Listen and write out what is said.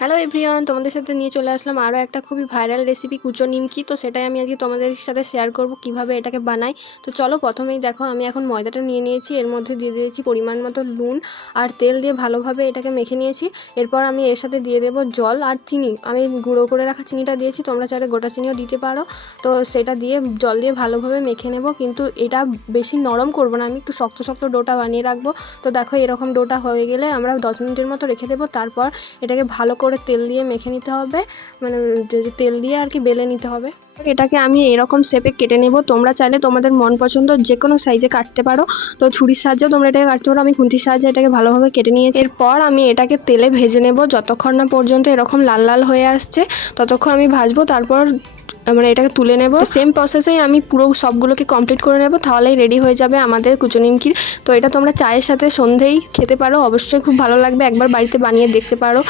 Hello everyone, তোমাদের সাথে নিয়ে চলে আসলাম আরও একটা খুবই ভাইরাল রেসিপি কুচো নিমকি। তো সেটাই আমি আজকে তোমাদের সাথে শেয়ার করব কিভাবে এটাকে বানাই। তো চলো প্রথমেই দেখো, আমি এখন ময়দাটা নিয়ে নিয়েছি, এর মধ্যে দিয়ে দিয়েছি পরিমাণ মতো নুন আর তেল দিয়ে ভালোভাবে এটাকে মেখে নিয়েছি। এরপর আমি এর সাথে দিয়ে দেবো জল আর চিনি। আমি গুঁড়ো করে রাখা চিনিটা দিয়েছি, তোমরা চাইলে গোটা চিনিও দিতে পারো। তো সেটা দিয়ে জল দিয়ে ভালোভাবে মেখে নেব, কিন্তু এটা বেশি নরম করব না, আমি একটু শক্ত শক্ত ডোটা বানিয়ে রাখবো। তো দেখো এরকম ডোটা হয়ে গেলে আমরা 10 মিনিটের মতো রেখে দেবো। তারপর এটাকে ভালো করে তেল দিয়ে মেখে নিতে হবে, মানে তেল দিয়ে আর কি বেলে নিতে হবে। এটাকে আমি এরকম শেপে কেটে নেব। তোমরা চাইলে তোমাদের মন পছন্দ যে কোনো সাইজে কাটতে পারো। তো ছুরির সাহায্যেও তোমরা এটাকে কাটতে পারো, আমি খুন্তির সাহায্যে এটাকে ভালোভাবে কেটে নিয়েছি। এরপর আমি এটাকে তেলে ভেজে নেব, যতক্ষণ না পর্যন্ত এরকম লাল লাল হয়ে আসছে ততক্ষণ আমি ভাজবো। তারপর মানে এটাকে তুলে নেব। সেম প্রসেসেই আমি পুরো সবগুলোকে কমপ্লিট করে নেব, তাহলেই রেডি হয়ে যাবে আমাদের কুচো নিমকির। তো এটা তোমরা চায়ের সাথে সন্ধেই খেতে পারো, অবশ্যই খুব ভালো লাগবে, একবার বাড়িতে বানিয়ে দেখতে পারো।